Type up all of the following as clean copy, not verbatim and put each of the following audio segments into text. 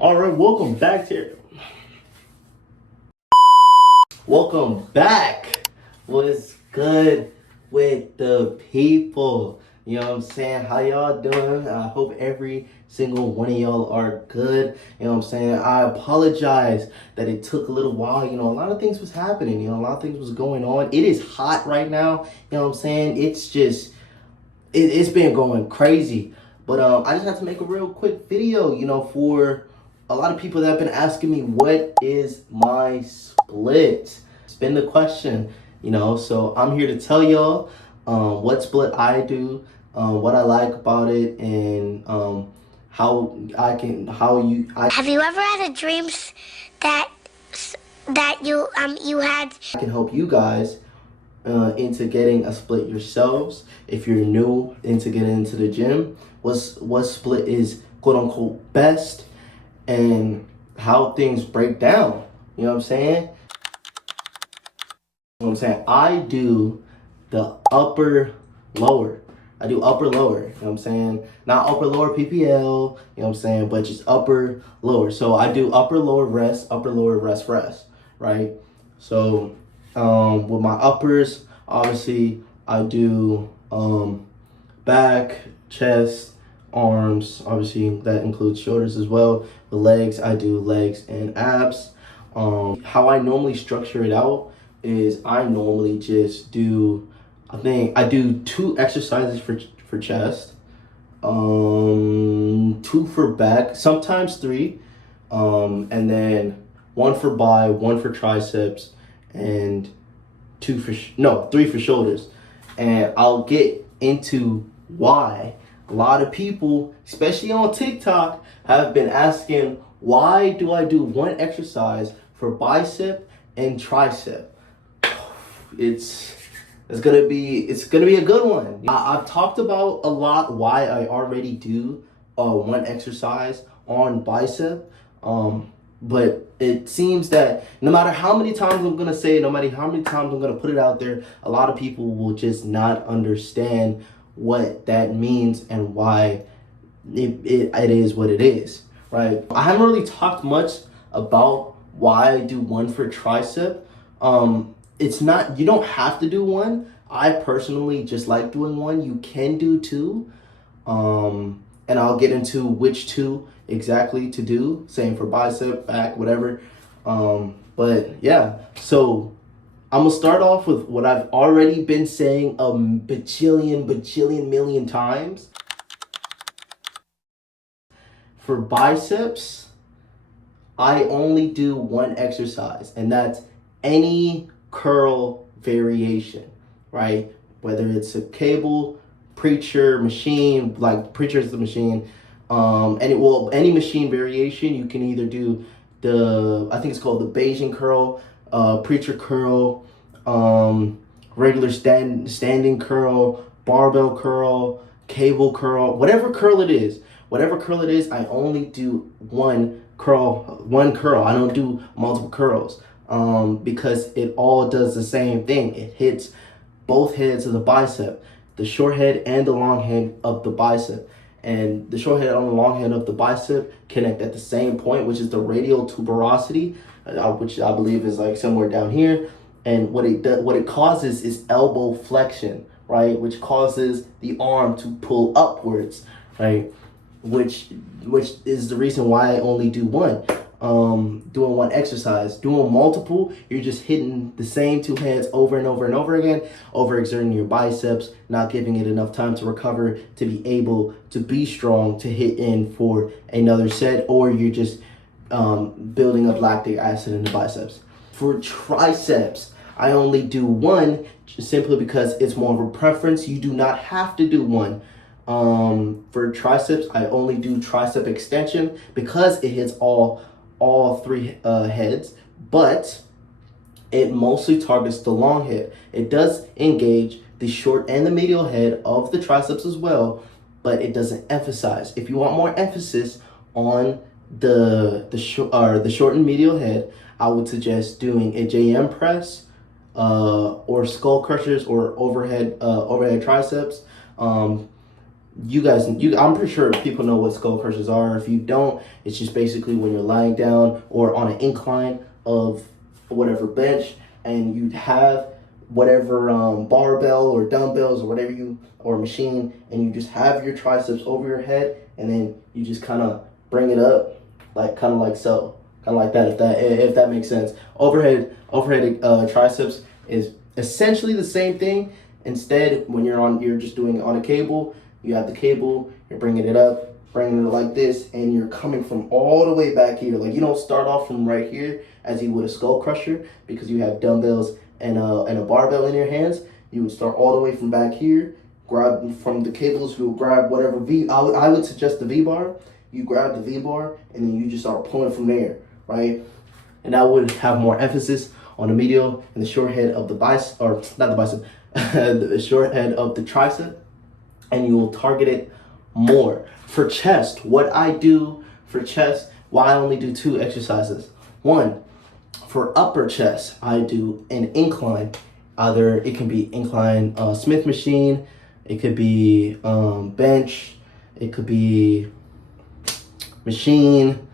All right, welcome back to. Welcome back. What's good with the people? You know what I'm saying? How y'all doing? I hope every single one of y'all are good. You know what I'm saying? I apologize that it took a little while. You know, a lot of things was happening. You know, a lot of things was going on. It is hot right now. You know what I'm saying? It's just, it's been going crazy. But I just had to make a real quick video, you know, for a lot of people that have been asking me, what is my split? It's been the question, you know, so I'm here to tell y'all what split I do, what I like about it, and Have you ever had a dream that you had? I can help you guys into getting a split yourselves. If you're new into getting into the gym, what split is quote unquote best, and how things break down. You know what I'm saying? You know what I'm saying? I do the upper lower. I do upper lower. You know what I'm saying? Not upper lower PPL, you know what I'm saying, but just upper lower. So I do upper lower rest, rest, right? So with my uppers, obviously I do back, chest, arms, obviously that includes shoulders as well. The legs, I do legs and abs. How I normally structure it out is I normally just do, I think I do 2 exercises for chest, 2 for back, sometimes 3, and then 1 for bi, 1 for triceps, and 3 for shoulders. And I'll get into why. A lot of people, especially on TikTok, have been asking, why do I do 1 exercise for bicep and tricep? It's gonna be a good one. I've talked about a lot why I already do 1 exercise on bicep, but it seems that no matter how many times I'm gonna say it, no matter how many times I'm gonna put it out there, a lot of people will just not understand what that means and why it is what it is, right? I haven't really talked much about why I do 1 for tricep. It's not, you don't have to do 1. I personally just like doing 1. You can do 2. And I'll get into which 2 exactly to do. Same for bicep, back, whatever. But yeah, so I'm gonna start off with what I've already been saying a bajillion million times. For biceps, I only do 1 exercise, and that's any curl variation, right? Whether it's a cable, preacher, machine, like preacher is the machine, any machine variation. You can either do I think it's called the Bayesian curl, preacher curl, regular standing curl, barbell curl, cable curl, whatever curl it is. I only do one curl. I don't do multiple curls, because it all does the same thing. It hits both heads of the bicep, the short head and the long head of the bicep. And the short head and the long head of the bicep connect at the same point, which is the radial tuberosity, which I believe is like somewhere down here. And what it causes is elbow flexion, right? Which causes the arm to pull upwards, right? Which is the reason why I only do 1. Doing 1 exercise. Doing multiple, you're just hitting the same 2 heads over and over and over again, overexerting your biceps, not giving it enough time to recover to be able to be strong to hit in for another set, or you're just building up lactic acid in the biceps. For triceps, I only do 1 simply because it's more of a preference. You do not have to do 1. For triceps, I only do tricep extension because it hits all 3 heads, but it mostly targets the long head. It does engage the short and the medial head of the triceps as well, but it doesn't emphasize. If you want more emphasis on the short and medial head, I would suggest doing a JM press, or skull crushers, or overhead triceps. I'm pretty sure people know what skull crushers are. If you don't, it's just basically when you're lying down or on an incline of whatever bench, and you have whatever barbell or dumbbells or whatever or machine, and you just have your triceps over your head, and then you just kind of bring it up, like kind of like so, kind of like that. If that makes sense. Overhead triceps is essentially the same thing. Instead, when you're just doing it on a cable. You have the cable, you're bringing it up, bringing it like this, and you're coming from all the way back here. Like, you don't start off from right here as you would a skull crusher, because you have dumbbells and a barbell in your hands. You would start all the way from back here, grab from the cables, you'll grab whatever I would suggest the V-bar. You grab the V-bar, and then you just start pulling from there, right? And that would have more emphasis on the medial and the short head of the bicep, or not the bicep, the short head of the tricep. And you will target it more. For chest, what I do for chest, I only do 2 exercises. One, for upper chest, I do an incline. Either it can be incline Smith machine, it could be bench, it could be machine,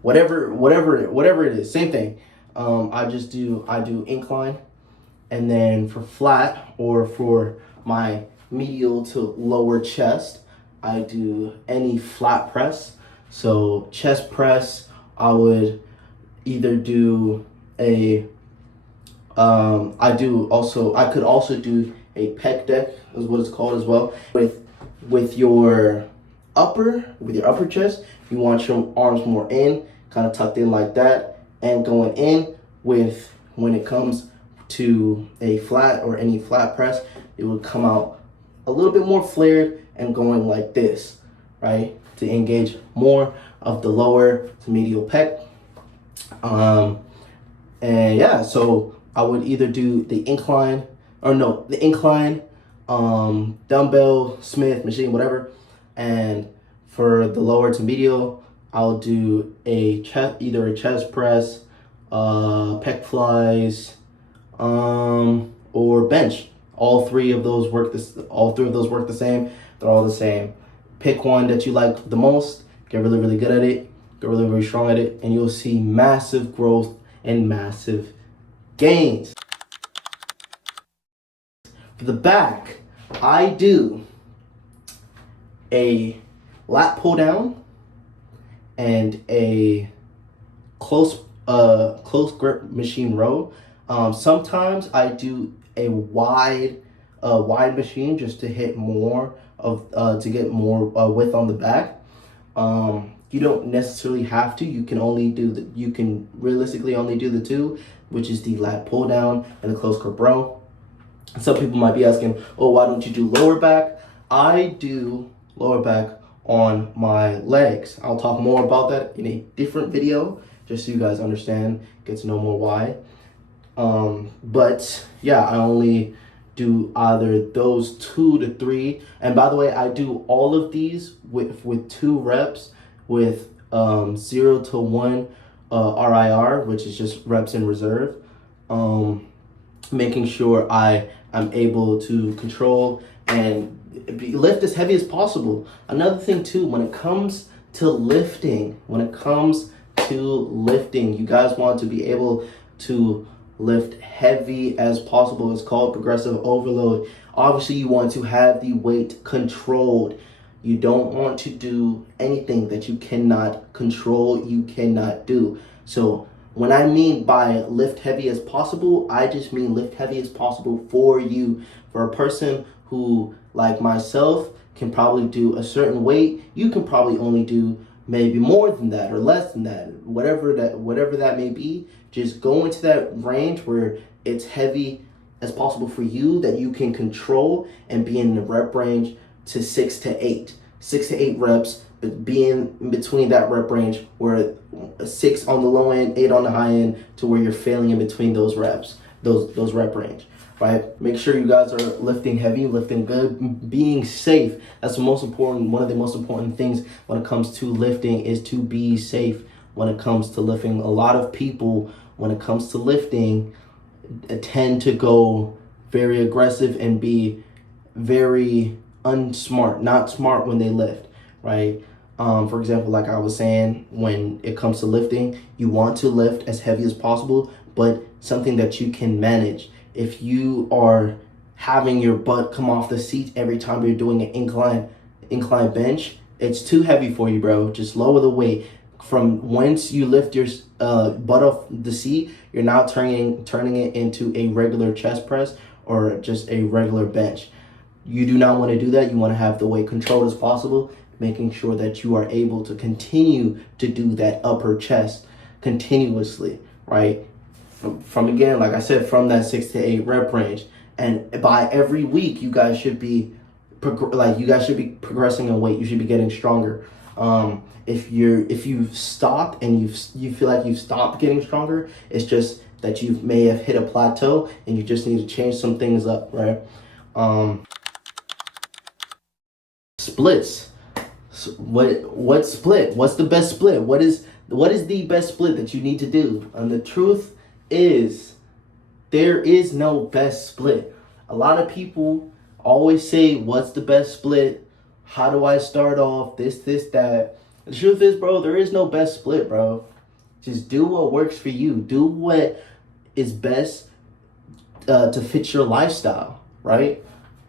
whatever it is, same thing. I do incline, and then for flat, or for my medial to lower chest, I do any flat press. So chest press, I would either do I could also do a pec deck, is what it's called as well. With your upper chest, you want your arms more in, kind of tucked in like that, and going in. When it comes to a flat or any flat press, it would come out a little bit more flared and going like this, right? To engage more of the lower to medial pec. And yeah, so I would either do the incline, dumbbell, Smith, machine, whatever. And for the lower to medial, I'll do either a chest press, pec flies, or bench. All three of those work the same. They're all the same. Pick one that you like the most, get really, really good at it, get really, really strong at it, and you'll see massive growth and massive gains. For the back, I do a lat pull down and a close grip machine row. Sometimes I do a wide machine just to hit more to get more width on the back. You don't necessarily have to. You can realistically only do the 2, which is the lat pull down and the close grip row. Some people might be asking, oh, why don't you do lower back? I do lower back on my legs. I'll talk more about that in a different video, just so you guys understand, get to know more why. But yeah, I only do either those 2 to 3. And by the way, I do all of these with 2 reps with 0 to 1 RIR, which is just reps in reserve. Making sure I am able to control and lift as heavy as possible. Another thing too, when it comes to lifting, you guys want to be able to lift heavy as possible. It's called progressive overload. Obviously, you want to have the weight controlled. You don't want to do anything that you cannot control, you cannot do. So when I mean by lift heavy as possible, I just mean lift heavy as possible for you. For a person who, like myself, can probably do a certain weight, you can probably only do maybe more than that or less than that, whatever that may be. Just go into that range where it's heavy as possible for you, that you can control, and be in the rep range to 6 to 8 reps, but being in between that rep range where 6 on the low end, 8 on the high end, to where you're failing in between those reps, those rep range, right? Make sure you guys are lifting heavy, lifting good, being safe. That's the most important. One of the most important things when it comes to lifting is to be safe. When it comes to lifting, a lot of people, when it comes to lifting, tend to go very aggressive and be very unsmart, not smart when they lift, right? For example, like I was saying, when it comes to lifting, you want to lift as heavy as possible, but something that you can manage. If you are having your butt come off the seat every time you're doing an incline bench, it's too heavy for you, bro. Just lower the weight. From once you lift your butt off the seat, you're now turning it into a regular chest press or just a regular bench. You do not want to do that. You want to have the weight controlled as possible, making sure that you are able to continue to do that upper chest continuously, right? From again, like I said, from that 6 to 8 rep range. And by every week, you guys should be progressing in weight. You should be getting stronger. If you've stopped and you feel like you've stopped getting stronger, it's just that you may have hit a plateau and you just need to change some things up, right? Splits. What split? What's the best split? What is the best split that you need to do? And the truth is, there is no best split. A lot of people always say, what's the best split? How do I start off? This, that. The truth is, bro, there is no best split, bro. Just do what works for you. Do what is best to fit your lifestyle, right?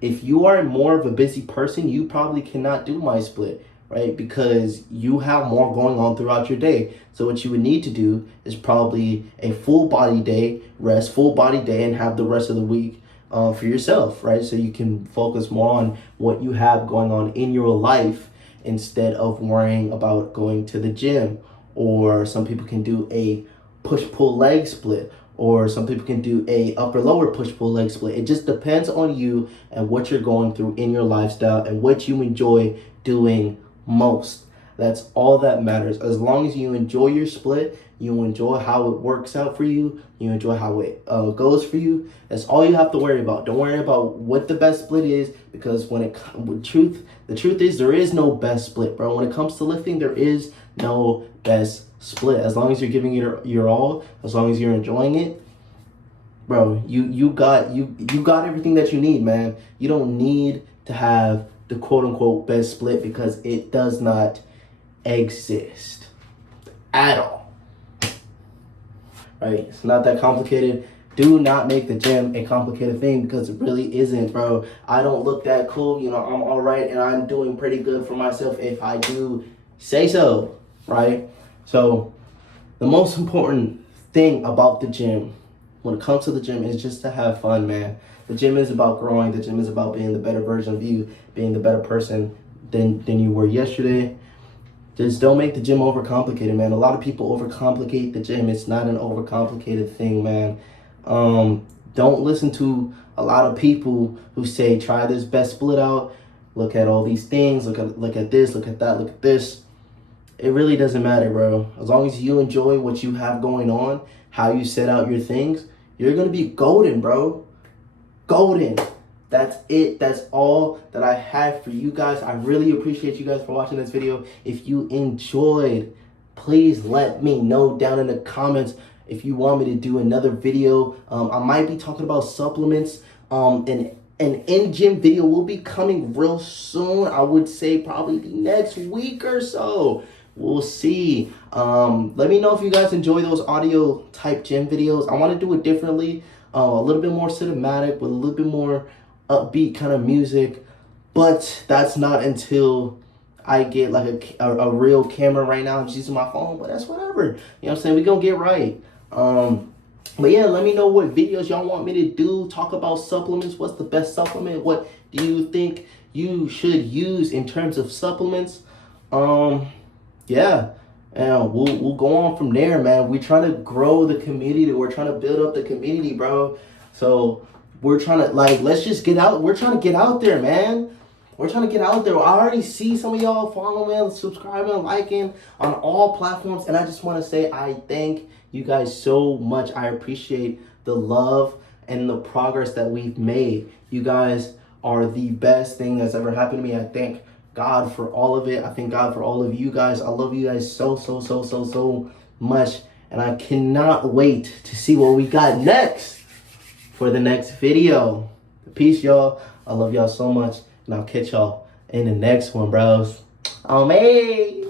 If you are more of a busy person, you probably cannot do my split, right? Because you have more going on throughout your day. So what you would need to do is probably a full body day, rest, full body day, and have the rest of the week for yourself, right? So you can focus more on what you have going on in your life instead of worrying about going to the gym. Or some people can do a push-pull leg split, or some people can do a upper-lower push-pull leg split. It just depends on you and what you're going through in your lifestyle and what you enjoy doing most. That's all that matters. As long as you enjoy your split, you enjoy how it works out for you, you enjoy how it goes for you, that's all you have to worry about. Don't worry about what the best split is, because the truth is, there is no best split, bro. When it comes to lifting, there is no best split. As long as you're giving your all, as long as you're enjoying it, bro, you got everything that you need, man. You don't need to have the quote unquote best split, because it does not exist at all. Right? It's not that complicated. Do not make the gym a complicated thing, because it really isn't, bro. I don't look that cool. You know, I'm all right and I'm doing pretty good for myself if I do say so, right? So the most important thing about the gym, when it comes to the gym, is just to have fun, man. The gym is about growing. The gym is about being the better version of you, being the better person than you were yesterday. Just don't make the gym overcomplicated, man. A lot of people overcomplicate the gym. It's not an overcomplicated thing, man. Don't listen to a lot of people who say, try this best split out. Look at all these things. Look at this. Look at that. Look at this. It really doesn't matter, bro. As long as you enjoy what you have going on, how you set out your things, you're going to be golden, bro. Golden. That's it. That's all that I have for you guys. I really appreciate you guys for watching this video. If you enjoyed, please let me know down in the comments if you want me to do another video. I might be talking about supplements. An in-gym video will be coming real soon. I would say probably the next week or so. We'll see. Let me know if you guys enjoy those audio type gym videos. I want to do it differently. A little bit more cinematic with a little bit more upbeat kind of music, but that's not until I get like a real camera. Right now I'm just using my phone, but that's whatever. You know what I'm saying? We gonna get right. But yeah, let me know what videos y'all want me to do. Talk about supplements. What's the best supplement? What do you think you should use in terms of supplements? Yeah, and we'll go on from there, man. We're trying to grow the community. We're trying to build up the community, bro. So we're trying to, let's just get out. We're trying to get out there, man. We're trying to get out there. I already see some of y'all following, subscribing, liking on all platforms. And I just want to say I thank you guys so much. I appreciate the love and the progress that we've made. You guys are the best thing that's ever happened to me. I thank God for all of it. I thank God for all of you guys. I love you guys so much. And I cannot wait to see what we got next for the next video. Peace, y'all. I love y'all so much. And I'll catch y'all in the next one, bros. Oh, man.